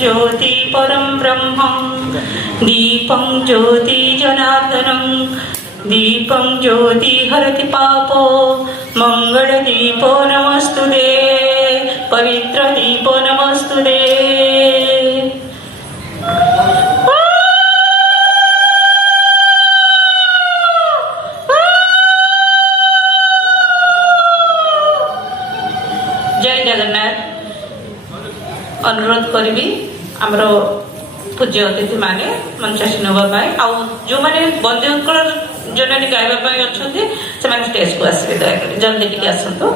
ज्योति परं ब्रह्मं दीपं ज्योति जनार्दनं दीपं ज्योति हरति पापो मंगलदीपो नमस्तुते पवित्र दीपो नमस्तुते। जय जगन्नाथ। अनुरोध करी आमर पूज्य अतिथि माने मंचासी नवा जो मैंने बंदेकल जननी गायबा अच्छा से स्टेज को आसवे दयाक जल्दी टी आसतु।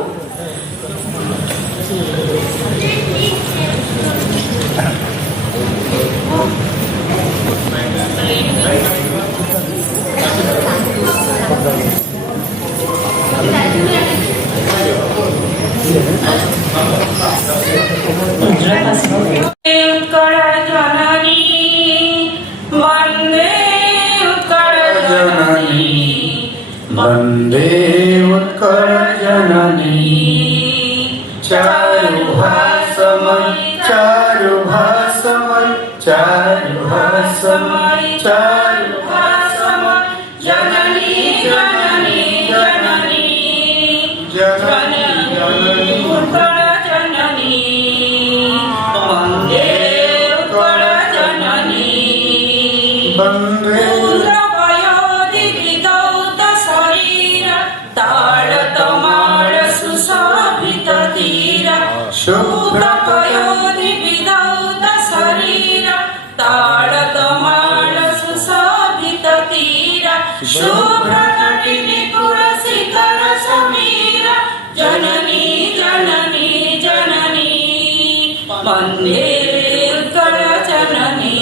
उत्कल जननी वंदे उत्कल जननी वंदे उत्कल जननी चारुहासमय चारुहासमय चारुहासमय चारुहासमय जननी जननी जननी जननी उत्कल जननी वंदे उत्कल जननी वंदे शुभ्रपयोधि विदौत शरीर ताड़तमाल सुशोभित तीर शुभ्रतटिनि पुरशिखर समीर जननी जननी जननी वंदे उत्कल जननी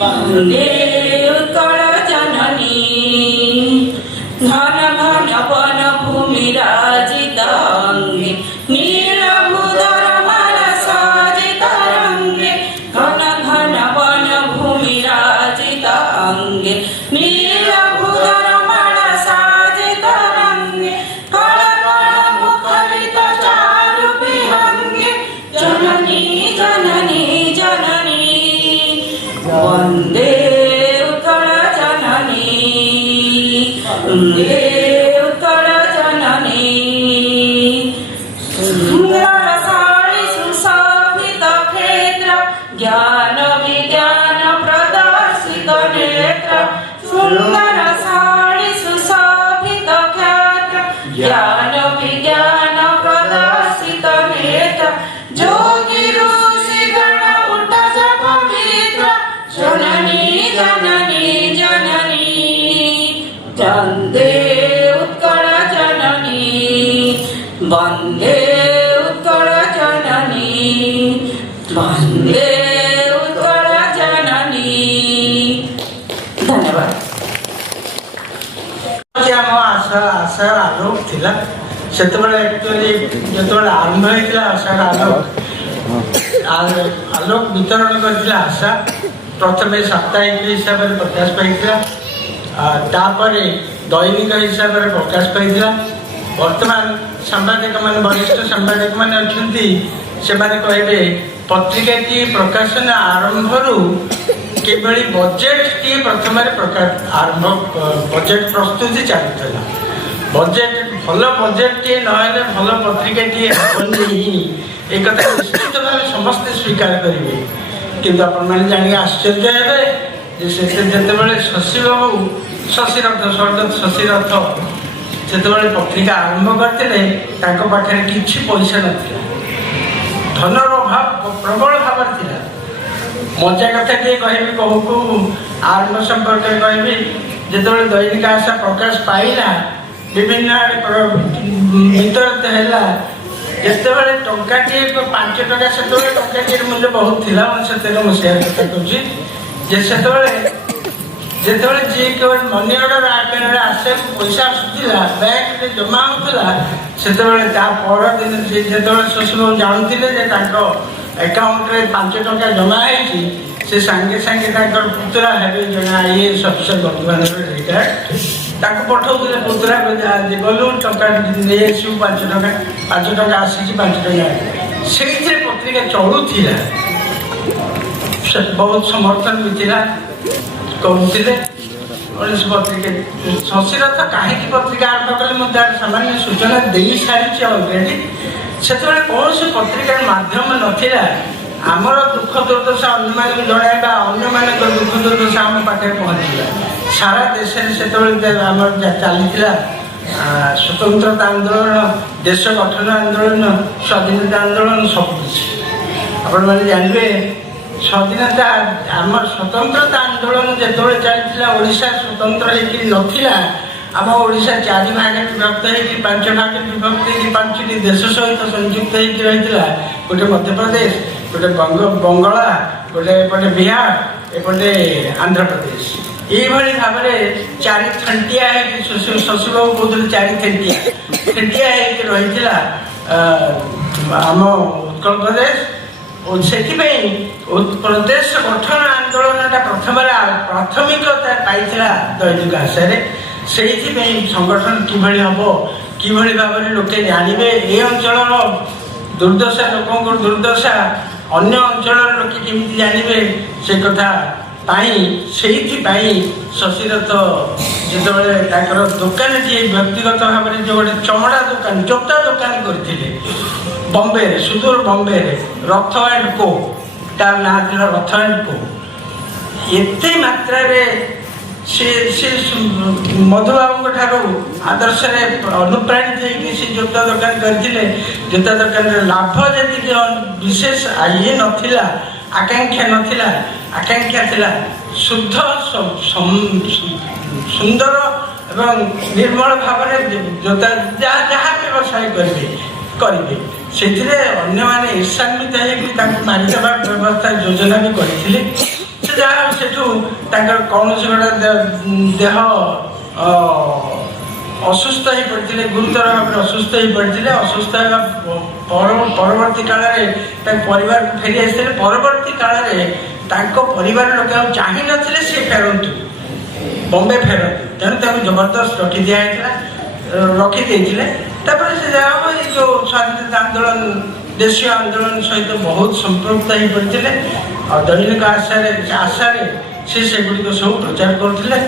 वंदे उत्कल जननी घन घन वन भूमि राजितांगे नीलभूधर माल साजित रंगे घन घन वन भूमि राजितांगे नीलभूधर माल साजित रंगे फल फल मुखरित चारु विहंगे जननी जननी जननी वंदे उत्कल जननी वंदे उत्कल जननी सुंदरशाली सुशोभित क्षेत्र ज्ञान विज्ञान प्रदर्शित नेत्र सुंदरशाली सुशोभित क्षेत्र ज्ञान विज्ञान प्रदर्शित नेत्र जोगी ऋषि गण उठज पवित्र जननी जननी जननी वंदे उत्कल जननी वंदे उत्कल जननी वंदे उत्कल जननी। धन्यवाद। आम आशा आशा आलोक थिला सेतबेले एक्चुअली जेतबेले आरंभ होइतिला आशार आलोक आलोक वितरण करथिला आशा प्रथमे साप्ताहिक हिसाब से प्रकाश पाइथिला तापरे दैनिक हिसाब से प्रकाश पाइथिला। वर्तमान सांबादिक मान वरिष्ठ सांबादिक मान अच्छी से कहे पत्रिकाटी प्रकाशन आरंभ किभली बजेट टी प्रथम आरंभ बजेट प्रस्तुति चलता बजेट भल बजेट टी ना भल पत्रिकाटी एक निश्चित भाव समस्ते स्वीकार करेंगे किंतु आपण जानी आश्चर्य है जितेबाला शशि बाबू शशिरथ स्वर्गत शशिरथ जितेबाला पत्रिका आरंभ करते पाखे किसी पैसा नाला धनर अभाव प्रबल भाव था। मजा कथा टे कह कहू आरंभ संपर्क कहि जितेबाला दैनिक आशा प्रकाश पाइला विभिन्न वितरित है जितेबाला टंकाटे 5 टका से टंकाटे मूल्य बहुत थिला से मसीह कथा कहे जितेबाला जी केवल मनी अर्डर आसे पैसा आसूला बैंक में जमा होता से परदिन जितेबाला शशुबाबू जानते अकाउंट रे 5 टका जमा होती से सांगे सांगे पुतरा है जन आईएएस अफिसर बंधुबान पठाऊे पुतरा गलु टका नहीं आसू 5 टका आसी 5 टका से पत्रिका चलुला ବହୁତ ସମର୍ଥନ ବି ଥିଲା କରୁଥିଲେ। ଓଡ଼ିଶା ପତ୍ରିକା ଶଶୀରଥ କାହିଁକି ପତ୍ରିକା ଆରମ୍ଭ କଲେ ମୁଁ ତାର ସାମାନ୍ୟ ସୂଚନା ଦେଇସାରିଛି ଅଲରେଡ଼ି। ସେତେବେଳେ କୌଣସି ପତ୍ରିକାର ମାଧ୍ୟମ ନଥିଲା ଆମର ଦୁଃଖ ଦୁର୍ଦ୍ଦଶା ଅନ୍ୟମାନଙ୍କୁ ଜଣାଇବା, ଅନ୍ୟମାନଙ୍କ ଦୁଃଖ ଦୁର୍ଦ୍ଦଶା ଆମ ପାଖରେ ପହଞ୍ଚିବା। ସାରା ଦେଶରେ ସେତେବେଳେ ଆମର ଚାଲିଥିଲା ସ୍ୱତନ୍ତ୍ରତା ଆନ୍ଦୋଳନ, ଦେଶ ଗଠନ ଆନ୍ଦୋଳନ, ସ୍ୱାଧୀନତା ଆନ୍ଦୋଳନ, ସବୁକିଛି। ଆପଣମାନେ ଜାଣିବେ ସ୍ୱାଧୀନତା ଆମର ସ୍ୱତନ୍ତ୍ରତା ଆନ୍ଦୋଳନ ଯେତେବେଳେ ଚାଲିଥିଲା, ଓଡ଼ିଶା ସ୍ୱତନ୍ତ୍ର ହେଇକି ନଥିଲା। ଆମ ଓଡ଼ିଶା 4 ଭାଗରେ ବିଭକ୍ତ ହେଇକି 5 ଭାଗରେ ବିଭକ୍ତ ହେଇକି 5ଟି ଦେଶ ସହିତ ସଂଯୁକ୍ତ ହେଇକି ରହିଥିଲା। ଗୋଟେ ମଧ୍ୟପ୍ରଦେଶ, ଗୋଟେ ବଙ୍ଗଳା, ଗୋଟେ ଏପଟେ ବିହାର, ଏପଟେ ଆନ୍ଧ୍ରପ୍ରଦେଶ। ଏଇଭଳି ଭାବରେ 4 ଥଣ୍ଟିଆ ହେଇକି ଶଶୀବାବୁ କହୁଥିଲେ 4 ଥେଣ୍ଟିଆ ହେଇକି ରହିଥିଲା ଆମ ଉତ୍କଳ ପ୍ରଦେଶ। ସେଥିପାଇଁ ପ୍ରଦେଶ ଗଠନ ଆନ୍ଦୋଳନଟା ପ୍ରାଥମିକତା ପାଇଥିଲା ଦୈନିକ ଆଶାରେ। ସେଇଥିପାଇଁ ସଂଗଠନ କିଭଳି ହବ, କିଭଳି ଭାବରେ ଲୋକେ ଜାଣିବେ ଏ ଅଞ୍ଚଳର ଦୁର୍ଦ୍ଦଶା, ଲୋକଙ୍କର ଦୁର୍ଦ୍ଦଶା ଅନ୍ୟ ଅଞ୍ଚଳର ଲୋକେ କେମିତି ଜାଣିବେ, ସେ କଥା ପାଇଁ ସେଇଥିପାଇଁ ଶଶୀରଥ ଯେତେବେଳେ ତାଙ୍କର ଦୋକାନଟିଏ ବ୍ୟକ୍ତିଗତ ଭାବରେ ଯେଉଁ ଗୋଟେ ଚମଡ଼ା ଦୋକାନ, ଜୋତା ଦୋକାନ କରିଥିଲେ ବମ୍ବେରେ, ସୁଦୂର ବମ୍ବେରେ, ରଥ ଆଣ୍ଡ କୋ, ତାର ନାଁ ଥିଲା ରଥ ଆଣ୍ଡ କୋ। ଏତେ ମାତ୍ରାରେ ସେ ମଧୁବାବୁଙ୍କ ଠାରୁ ଆଦର୍ଶରେ ଅନୁପ୍ରାଣିତ ହେଇକି ସେ ଜୋତା ଦୋକାନ କରିଥିଲେ। ଜୋତା ଦୋକାନରେ ଲାଭ ଯେତିକି ବିଶେଷ ଇଏ ନଥିଲା, ଆକାଂକ୍ଷା ନଥିଲା। ଆକାଂକ୍ଷା ଥିଲା ଶୁଦ୍ଧ ସୁନ୍ଦର ଏବଂ ନିର୍ମଳ ଭାବରେ ଜୋତା ଯାହା ବ୍ୟବସାୟ କରିବେ ସେଥିରେ ଅନ୍ୟମାନେ ଈର୍ଷାନ୍ୱିତ ହେଇକି ତାଙ୍କୁ ମାରିଦେବାର ବ୍ୟବସ୍ଥା ଯୋଜନା ବି କରିଥିଲେ। ସେ ଯାହା ସେଠୁ ତାଙ୍କର କୌଣସି ଗୋଟେ ଦେହ ଅସୁସ୍ଥ ହେଇପଡ଼ିଥିଲେ, ଗୁରୁତର ଭାବରେ ଅସୁସ୍ଥ ହେଇପଡ଼ିଥିଲେ। ଅସୁସ୍ଥ ହେବା ପରବର୍ତ୍ତୀ କାଳରେ ତାଙ୍କ ପରିବାରକୁ ଫେରି ଆସିଥିଲେ। ପରବର୍ତ୍ତୀ କାଳରେ ତାଙ୍କ ପରିବାର ଲୋକେ ଆଉ ଚାହିଁନଥିଲେ ସେ ଫେରନ୍ତୁ, ବମ୍ବେ ଫେରନ୍ତୁ। ତେଣୁ ତାଙ୍କୁ ଜବରଦସ୍ତ ରଖିଦେଇଥିଲେ। ତାପରେ ସେ ଯାହା ହବ ଏଇ ଯେଉଁ ସ୍ୱାଧୀନତା ଆନ୍ଦୋଳନ, ଦେଶୀୟ ଆନ୍ଦୋଳନ ସହିତ ବହୁତ ସମ୍ପୃକ୍ତ ହେଇପଡ଼ିଥିଲେ। ଆଉ ଦୈନିକ ଆଶାରେ ସେ ସେଗୁଡ଼ିକ ସବୁ ପ୍ରଚାର କରୁଥିଲେ।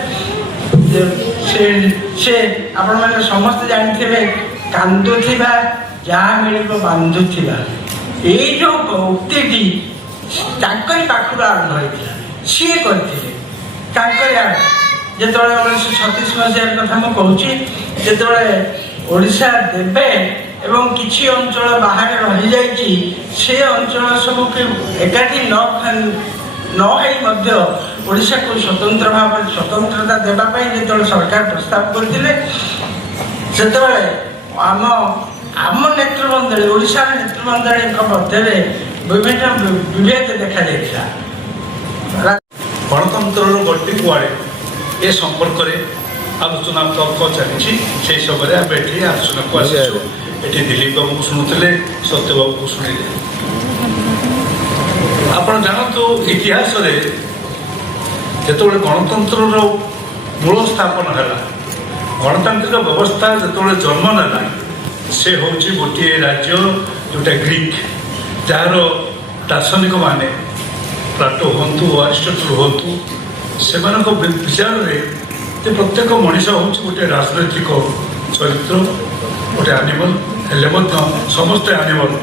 ସେ ଆପଣମାନେ ସମସ୍ତେ ଜାଣିଥିବେ, କାନ୍ଦୁଥିବା ଯାହା ମିଳିବ ବାନ୍ଧୁଥିବା, ଏଇ ଯେଉଁ ଉକ୍ତିଟି ତାଙ୍କରି ପାଖରୁ ଆରମ୍ଭ ହେଇଥିଲା। ସିଏ କରିଥିଲେ ତାଙ୍କରି ଯେତେବେଳେ 1936 ମସିହାର କଥା ମୁଁ କହୁଛି, ଯେତେବେଳେ ଓଡ଼ିଶା ଦେବେ ଏବଂ କିଛି ଅଞ୍ଚଳ ବାହାରେ ରହିଯାଇଛି, ସେ ଅଞ୍ଚଳ ସବୁକୁ ଏକାଠି ନ ହେଇ ମଧ୍ୟ ଓଡ଼ିଶାକୁ ସ୍ୱତନ୍ତ୍ର ଭାବରେ ସ୍ୱତନ୍ତ୍ରତା ଦେବା ପାଇଁ ଯେତେବେଳେ ସରକାର ପ୍ରସ୍ତାବ କରିଥିଲେ, ସେତେବେଳେ ଆମ ନେତୃବୃନ୍ଦରେ, ଓଡ଼ିଶାର ନେତୃବୃନ୍ଦଙ୍କ ମଧ୍ୟରେ ବିଭିନ୍ନ ବିଭେଦ ଦେଖାଯାଇଥିଲା। ଗଣତନ୍ତ୍ରର ଗତି କୁଆଡ଼େ ଏ ସମ୍ପର୍କରେ ଆଲୋଚନା ତର୍କ ଚାଲିଛି। ସେହି ସମୟରେ ଆମେ ଏଠି ଆଲୋଚନାକୁ ଆସିଛୁ। ଏଠି ଦିଲ୍ଲୀପ ବାବୁଙ୍କୁ ଶୁଣୁଥିଲେ, ସତ୍ୟବାବୁଙ୍କୁ ଶୁଣିଲେ। ଆପଣ ଜାଣନ୍ତୁ, ଇତିହାସରେ ଯେତେବେଳେ ଗଣତନ୍ତ୍ରର ମୂଳ ସ୍ଥାପନ ହେଲା, ଗଣତାନ୍ତ୍ରିକ ବ୍ୟବସ୍ଥା ଯେତେବେଳେ ଜନ୍ମ ନେଲା, ସେ ହେଉଛି ଗୋଟିଏ ରାଜ୍ୟ ଯେଉଁଟା ଗ୍ରୀକ୍, ଯାହାର ଦାର୍ଶନିକମାନେ ପ୍ଲାଟୋ ହୁଅନ୍ତୁ, ଆରିଷ୍ଟଟଲ ହୁଅନ୍ତୁ, ସେମାନଙ୍କ ବିଚାରରେ ଯେ ପ୍ରତ୍ୟେକ ମଣିଷ ହେଉଛି ଗୋଟେ ରାଜନୈତିକ ଚରିତ୍ର, ଗୋଟେ ଆନିମଲ୍। ହେଲେ ମଧ୍ୟ ସମସ୍ତେ ଆନିମଲ୍,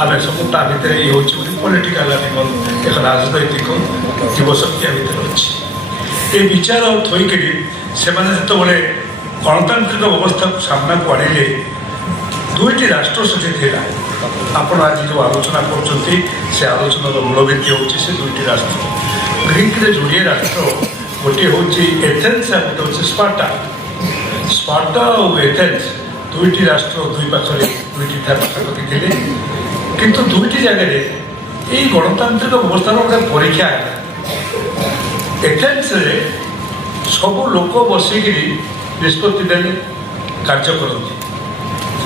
ଆମେ ସବୁ ତା ଭିତରେ ଇଏ ହେଉଛି ଗୋଟେ ପଲିଟିକାଲ ଆନିମଲ୍, ଏକ ରାଜନୈତିକ ଜୀବଶକ୍ତି ଭିତରେ ଅଛି। ଏ ବିଚାର ଥୋଇକରି ସେମାନେ ଯେତେବେଳେ ଗଣତାନ୍ତ୍ରିକ ବ୍ୟବସ୍ଥାକୁ ସାମ୍ନାକୁ ଆଣିଲେ, 2ଟି ରାଷ୍ଟ୍ର ସେଠି ଥିଲା। ଆପଣ ଆଜି ଯେଉଁ ଆଲୋଚନା କରୁଛନ୍ତି, ସେ ଆଲୋଚନାର ମୂଳଭିତ୍ତି ହେଉଛି ସେ 2ଟି ରାଷ୍ଟ୍ର। ଗ୍ରୀକ୍ରେ ଯୋଡ଼ିଏ ରାଷ୍ଟ୍ର, ଗୋଟିଏ ହେଉଛି ଏଥେନ୍ସ ଆଉ ଗୋଟେ ହେଉଛି ସ୍ପାର୍ଟା। ସ୍ପାର୍ଟା ଆଉ ଏଥେନ୍ସ 2ଟି ରାଷ୍ଟ୍ର, 2 ପାଖରେ 2ଟି ପାଖାପାଖି ଥିଲେ। କିନ୍ତୁ 2ଟି ଜାଗାରେ ଏଇ ଗଣତାନ୍ତ୍ରିକ ବ୍ୟବସ୍ଥାର ଗୋଟେ ପରୀକ୍ଷା ହେଲା। ଏଥେନ୍ସରେ ସବୁ ଲୋକ ବସିକିରି ନିଷ୍ପତ୍ତି ଦେଲେ, କାର୍ଯ୍ୟ କରନ୍ତି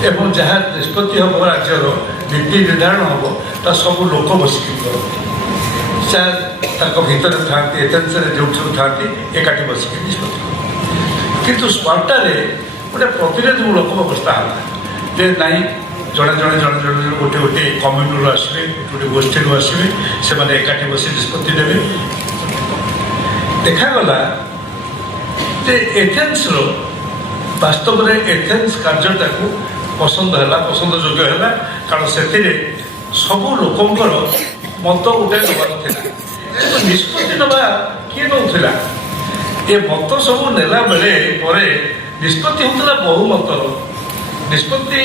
ଏବଂ ଯାହା ନିଷ୍ପତ୍ତି ହେବ ରାଜ୍ୟର ନୀତି ନିର୍ଦ୍ଧାରଣ ହେବ, ତା ସବୁ ଲୋକ ବସିକିରି କରନ୍ତି। ତାଙ୍କ ଭିତରେ ଥାଆନ୍ତି, ଏଥେନ୍ସରେ ଯେଉଁଠି ସବୁ ଥାଆନ୍ତି, ଏକାଠି ବସିକି ନିଷ୍ପତ୍ତି କରନ୍ତି। କିନ୍ତୁ ସ୍ପାର୍ଟାରେ ଗୋଟେ ପ୍ରତିନିଧିମୂଳକ ବ୍ୟବସ୍ଥା ହେଲା ଯେ ନାଇଁ, ଜଣେ ଜଣେ ଜଣେ ଜଣେ ଜଣେ ଗୋଟେ ଗୋଟେ କମ୍ୟୁନିଟିରୁ ଆସିବେ, ଗୋଟେ ଗୋଷ୍ଠୀରୁ ଆସିବେ, ସେମାନେ ଏକାଠି ବସି ନିଷ୍ପତ୍ତି ନେବେ। ଦେଖାଗଲା ଯେ ଏଥେନ୍ସର ବାସ୍ତବରେ ଏଥେନ୍ସ କାର୍ଯ୍ୟଟାକୁ ପସନ୍ଦ ହେଲା, ପସନ୍ଦ ଯୋଗ୍ୟ ହେଲା, କାରଣ ସେଥିରେ ସବୁ ଲୋକଙ୍କର ମତ ଗୋଟେ ନେବାର ଥିଲା। କିନ୍ତୁ ନିଷ୍ପତ୍ତି ନେବା କିଏ ନେଉଥିଲା? ଏ ମତ ସବୁ ନେଲା ବେଳେ ପରେ ନିଷ୍ପତ୍ତି ହେଉଥିଲା ବହୁମତର। ନିଷ୍ପତ୍ତି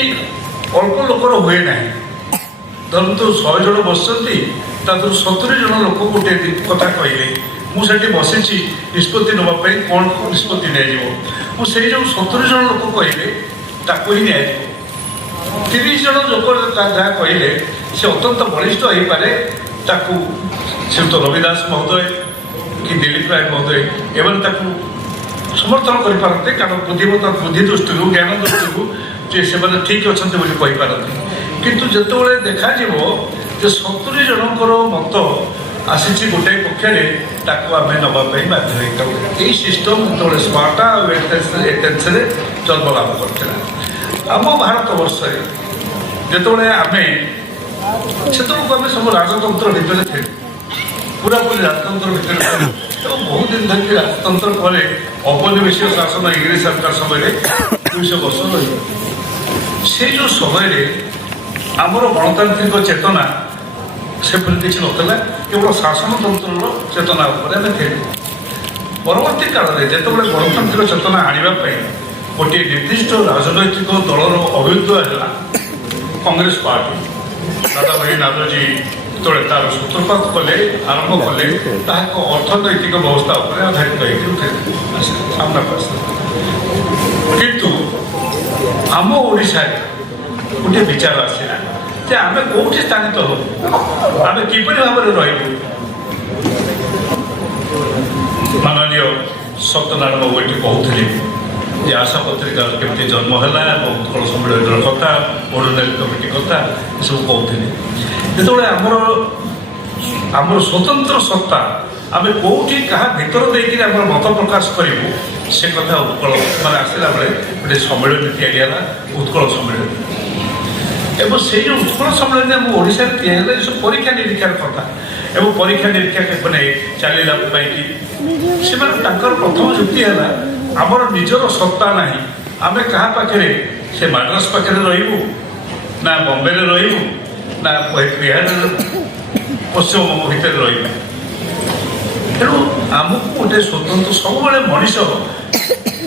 ଅଳ୍ପ ଲୋକର ହୁଏ ନାହିଁ। ଧରନ୍ତୁ 100 ଜଣ ବସିଛନ୍ତି, ତା ଦେହରୁ 70 ଜଣ ଲୋକ ଗୋଟେ କଥା କହିଲେ, ମୁଁ ସେଠି ବସିଛି ନିଷ୍ପତ୍ତି ନେବା ପାଇଁ, କ'ଣ ନିଷ୍ପତ୍ତି ନିଆଯିବ। ମୁଁ ସେଇ ଯେଉଁ 70 ଜଣ ଲୋକ କହିଲେ ତାକୁ ହିଁ ନିଆଯିବ। 30 ଜଣ ଲୋକ ଯାହା କହିଲେ ସେ ଅତ୍ୟନ୍ତ ବଳିଷ୍ଠ ହେଇପାରେ, ତାକୁ ଶ୍ରୀଯୁକ୍ତ ରବି ଦାସ ମହୋଦୟ କି ଦିଲ୍ଲୀପ ରାୟ ମହୋଦୟ ଏମାନେ ତାକୁ ସମର୍ଥନ କରିପାରନ୍ତି, କାରଣ ବୁଦ୍ଧି ଦୃଷ୍ଟିରୁ, ଜ୍ଞାନ ଦୃଷ୍ଟିରୁ ଯେ ସେମାନେ ଠିକ୍ ଅଛନ୍ତି ବୋଲି କହିପାରନ୍ତି। କିନ୍ତୁ ଯେତେବେଳେ ଦେଖାଯିବ ଯେ 70 ଜଣଙ୍କର ମତ ଆସିଛି ଗୋଟେ ପକ୍ଷରେ, ତାକୁ ଆମେ ନେବା ପାଇଁ ବାଧ୍ୟ ହେଇଥାଉ। ଏଇ ସିଷ୍ଟମ୍ ଯେତେବେଳେ ସ୍ପାର୍ଟା ଆଉ ଏଥେନ୍ସରେ ଜନ୍ମ ଲାଭ କରିଥିଲା। ଆମ ଭାରତ ବର୍ଷରେ ଯେତେବେଳେ ସେତେବେଳକୁ ଆମେ ସବୁ ରାଜତନ୍ତ୍ର ଭିତରେ ଥିଲୁ, ପୁରାପୁରି ରାଜତନ୍ତ୍ର ଭିତରେ ଥିଲୁ। ଏବଂ ବହୁତ ଦିନ ଧରିକି ରାଜତନ୍ତ୍ର ପରେ ଔପନିବେଶିକ ଶାସନ ଇଂରେଜ ସରକାର ସମୟରେ 200 ବର୍ଷ ରହିବ। ସେ ଯେଉଁ ସମୟରେ ଆମର ଗଣତାନ୍ତ୍ରିକ ଚେତନା ସେପରି କିଛି ନଥିଲା, କେବଳ ଶାସନତନ୍ତ୍ରର ଚେତନା ଉପରେ ଆମେ ଥିଲୁ। ପରବର୍ତ୍ତୀ କାଳରେ ଯେତେବେଳେ ଗଣତାନ୍ତ୍ରିକ ଚେତନା ଆଣିବା ପାଇଁ ଗୋଟିଏ ନିର୍ଦ୍ଦିଷ୍ଟ ରାଜନୈତିକ ଦଳର ଅଭ୍ୟୁଦୟ ହେଲା, କଂଗ୍ରେସ ପାର୍ଟି, ଦାଦାଭାଇ ନାଦୋଜୀ ଯେତେବେଳେ ତାର ସୂତ୍ରପାତ କଲେ, ଆରମ୍ଭ କଲେ, ତାହା ଏକ ଅର୍ଥନୈତିକ ବ୍ୟବସ୍ଥା ଉପରେ ଆଧାରିତ ହେଇକି ସାମ୍ନାକୁ ଆସିଲା। କିନ୍ତୁ ଆମ ଓଡ଼ିଶାରେ ଗୋଟିଏ ବିଚାର ଆସିଲା ଯେ ଆମେ କୋଉଠି ସ୍ଥାନିତ ହବୁ, ଆମେ କିପରି ଭାବରେ ରହିବୁ। ମାନନୀୟ ସତ୍ୟନାରାୟଣ ବାବୁ ଏଠି କହୁଥିଲେ ଯେ ଆଶା ପତ୍ରିକା କେମିତି ଜନ୍ମ ହେଲା ଏବଂ ଉତ୍କଳ ସମ୍ମିଳନୀର କଥା, ଓଡିନାରୀ କମିଟି କଥା ଏସବୁ କହୁଥିଲେ। ଯେତେବେଳେ ଆମର ସ୍ୱତନ୍ତ୍ର ସତ୍ତା ଆମେ କୋଉଠି କାହା ଭିତର ଦେଇକିରି ଆମର ମତ ପ୍ରକାଶ କରିବୁ, ସେ କଥା ଉତ୍କଳ ଆସିଲା ବେଳେ ଗୋଟେ ସମ୍ମିଳନୀ ତିଆରି ହେଲା, ଉତ୍କଳ ସମ୍ମିଳନୀ। ଏବଂ ସେଇ ଯେଉଁ ଉତ୍କଳ ସମ୍ମିଳନୀ ଆମ ଓଡ଼ିଶାରେ ତିଆରି ହେଲା, ଏସବୁ ପରୀକ୍ଷା ନିରୀକ୍ଷାର କଥା। ଏବଂ ପରୀକ୍ଷା ନିରୀକ୍ଷା ନେଇ ଚାଲିଲା ପାଇଁକି ସେମାନେ ତାଙ୍କର ପ୍ରଥମ ଯୁକ୍ତି ହେଲା, ଆମର ନିଜର ସତ୍ତା ନାହିଁ, ଆମେ କାହା ପାଖରେ, ସେ ମାଡ୍ରାସ ପାଖରେ ରହିବୁ ନା ବମ୍ବେରେ ରହିବୁ ନା ବିହାରରେ ପଶ୍ଚିମବଙ୍ଗ ଭିତରେ ରହିବୁ। ତେଣୁ ଆମକୁ ଗୋଟେ ସ୍ୱତନ୍ତ୍ର, ସବୁବେଳେ ମଣିଷ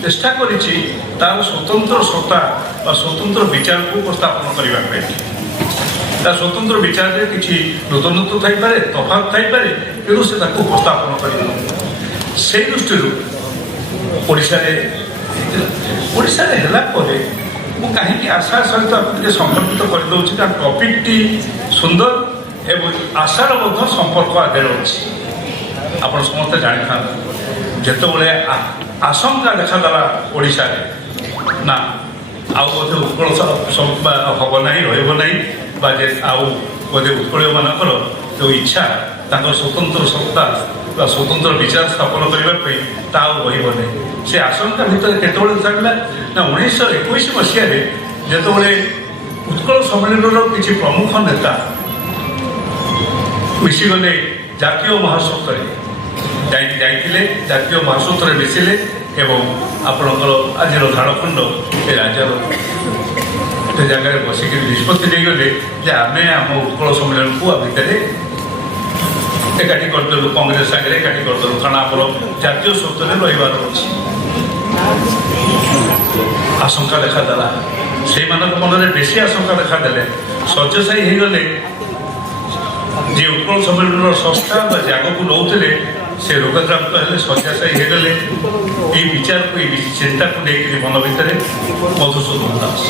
ଚେଷ୍ଟା କରିଛି ତାର ସ୍ୱତନ୍ତ୍ର ସତ୍ତା ବା ସ୍ୱତନ୍ତ୍ର ବିଚାରକୁ ଉପସ୍ଥାପନ କରିବା ପାଇଁ। ତା ସ୍ୱତନ୍ତ୍ର ବିଚାରରେ କିଛି ନୂତନତ୍ୱ ଥାଇପାରେ, ତଫାତ୍ ଥାଇପାରେ, କିନ୍ତୁ ସେ ତାକୁ ଉପସ୍ଥାପନ କରିବ। ସେଇ ଦୃଷ୍ଟିରୁ ଓଡ଼ିଶାରେ ହେଲା ପରେ ମୁଁ କାହିଁକି ଆଶା ସହିତ ଆପଣ ଟିକେ ସମ୍ପର୍କିତ କରିଦେଉଛି, କାରଣ ଟପିକ୍ଟି ସୁନ୍ଦର ଏବଂ ଆଶାର ମଧ୍ୟ ସମ୍ପର୍କ ଆଗରେ ଅଛି। ଆପଣ ସମସ୍ତେ ଜାଣିଥାନ୍ତି ଯେତେବେଳେ ଆଶଙ୍କା ଦେଖାଦେଲା ଓଡ଼ିଶାରେ, ନା ଆଉ ବୋଧେ ଉତ୍କଳ ହେବ ନାହିଁ, ରହିବ ନାହିଁ, ବା ଯେ ଆଉ ବୋଧେ ଉତ୍କଳୀୟମାନଙ୍କର ଯେଉଁ ଇଚ୍ଛା ତାଙ୍କର ସ୍ୱତନ୍ତ୍ର ସତ୍ତା ବା ସ୍ୱତନ୍ତ୍ର ବିଚାର ସ୍ଥାପନ କରିବା ପାଇଁ ତା ଆଉ ରହିବ ନାହିଁ। ସେ ଆଶଙ୍କା ଭିତରେ କେତେବେଳେ ଚାଲିଲା ନା 1921 ମସିହାରେ ଯେତେବେଳେ ଉତ୍କଳ ସମ୍ମିଳନୀର କିଛି ପ୍ରମୁଖ ନେତା ମିଶିଗଲେ ଜାତୀୟ ମହାସତ୍ତରେ, ଯାଇଥିଲେ ଜାତୀୟ ମହାସତ୍ରରେ ମିଶିଲେ ଏବଂ ଆପଣଙ୍କର ଆଜିର ଝାଡ଼ଖଣ୍ଡ ଏ ରାଜ୍ୟର ସେ ଜାଗାରେ ବସିକି ନିଷ୍ପତ୍ତି ନେଇଗଲେ ଯେ ଆମେ ଆମ ଉତ୍କଳ ସମ୍ମିଳନୀକୁ ଆ ଭିତରେ ଏକାଠି କରିଦେଲୁ, କଂଗ୍ରେସ ସାଙ୍ଗରେ ଏକାଠି କରିଦେଲୁ, କାରଣ ଆମର ଜାତୀୟ ସ୍ୱତ୍ୱରେ ରହିବାର ଅଛି। ଆଶଙ୍କା ଦେଖାଦେଲା, ସେଇମାନଙ୍କ ମନରେ ବେଶୀ ଆଶଙ୍କା ଦେଖାଦେଲେ, ଶଯ୍ୟଶାୟୀ ହେଇଗଲେ। ଯେ ଉତ୍କଳ ସମ୍ମିଳନୀର ସଂସ୍ଥା ବା ଜାଗକୁ ନେଉଥିଲେ ସେ ରୋଗାକ୍ରାନ୍ତ ହେଲେ, ଶଯ୍ୟାଶାୟୀ ହେଇଗଲେ। ଏଇ ବିଚାରକୁ, ଏଇ ଚିନ୍ତାକୁ ନେଇକରି ମନ ଭିତରେ ମଧୁସୂଦନ ଦାସ,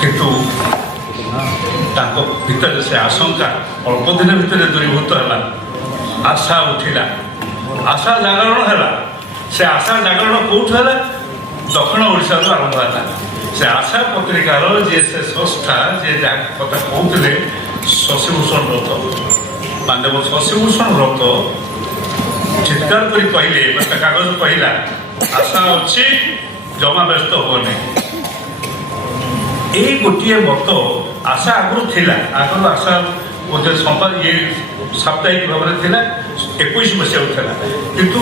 କିନ୍ତୁ ତାଙ୍କ ଭିତରେ ସେ ଆଶଙ୍କା ଅଳ୍ପ ଦିନ ଭିତରେ ଦୂରୀଭୂତ ହେଲା। ଆଶା ଉଠିଲା, ଆଶା ଜାଗରଣ ହେଲା। ସେ ଆଶା ଜାଗରଣ କୋଉଠୁ ହେଲା? ଦକ୍ଷିଣ ଓଡ଼ିଶାରୁ ଆରମ୍ଭ ହେଲା। ସେ ଆଶା ପତ୍ରିକାର ଯେ ସେ ସଂସ୍ଥା, ଯେ ଯାହା କଥା କହୁଥିଲେ, ଶଶିଭୂଷଣ ରଥ, ମାନ୍ୟବର ଶଶିଭୂଷଣ ରଥ ଚିତ୍କାର କରି କହିଲେ, ଗୋଟେ କାଗଜ କହିଲା, ଆଶା ଅଛି, ଜମା ବ୍ୟସ୍ତ ହୁଅନି। ଏଇ ଗୋଟିଏ ମତ ଆଶା ଆଗରୁ ଥିଲା, ଆଗରୁ ଆଶା ବୋଧେ ଇଏ ସାପ୍ତାହିକ ଭାବରେ ଥିଲା, 21 ମସିହାକୁ ଥିଲା, କିନ୍ତୁ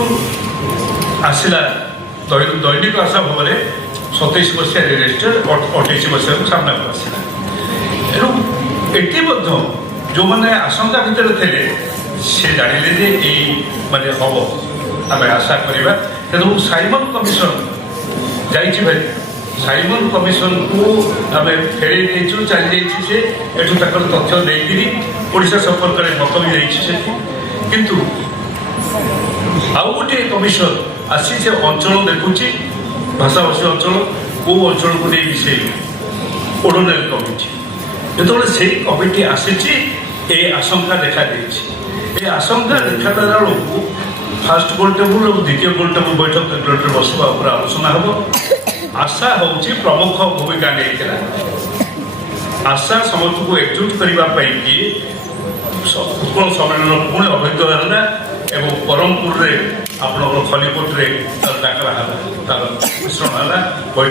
ଆସିଲା ଦୈନିକ ଆଶା ଭାବରେ 27 ମସିହାରେ ରେଜିଷ୍ଟର, 28 ମସିହାକୁ ସାମ୍ନାକୁ ଆସିଲା। ତେଣୁ ଏଠି ମଧ୍ୟ ଯେଉଁମାନେ ଆଶଙ୍କା ଭିତରେ ଥିଲେ ସେ ଜାଣିଲେ ଯେ ଏଇ ମାନେ ହବ, ଆମେ ଆଶା କରିବା। ତେଣୁ ସାଇମନ କମିଶନ ଯାଇଛି ଭାଇ, ସାଇମନ କମିଶନକୁ ଆମେ ଫେରେଇ ଦେଇଛୁ, ଚାଲି ଯାଇଛି ସେ, ଏଠୁ ତାଙ୍କର ତଥ୍ୟ ଦେଇକିରି ଓଡ଼ିଶା ସମ୍ପର୍କରେ ମତ ବି ଦେଇଛି ସେଠି। କିନ୍ତୁ ଆଉ ଗୋଟିଏ କମିଶନ ଆସି ସେ ଅଞ୍ଚଳ ଦେଖୁଛି, ଭାଷାଭାଷୀ ଅଞ୍ଚଳ, କେଉଁ ଅଞ୍ଚଳକୁ ନେଇ ସେ ଓଡୋନେଲ କମିଟି, ଯେତେବେଳେ ସେଇ କମିଟି ଆସିଛି ଏ ଆଶଙ୍କା ଦେଖାଦେଇଛି। ଏ ଆଶଙ୍କା ଦେଖାଦେଲା ବେଳକୁ ଫାଷ୍ଟ ଗୋଲ୍ ଟେବୁଲ ଏବଂ ଦ୍ୱିତୀୟ ଗୋଲ୍ ଟେବୁଲ ବୈଠକ ରେଗୁଲେଟର ବସିବା ଉପରେ ଆଲୋଚନା ହେବ। ଆଶା ହେଉଛି ପ୍ରମୁଖ ଭୂମିକା ନେଇଥିଲା। ଆଶା ସମସ୍ତଙ୍କୁ ଏକଜୁଟ କରିବା ପାଇଁକି ଉତ୍କଳ ସମ୍ମିଳନ ପୁଣି ଅବୈଧ ହେଲା ଏବଂ ବ୍ରହ୍ମପୁରରେ ଆପଣଙ୍କର ଖଲିକୋଟରେ ତାର ଡାକରା ହେଲା, ତାର ମିଶ୍ରଣ ହେଲା। ବୈଠକ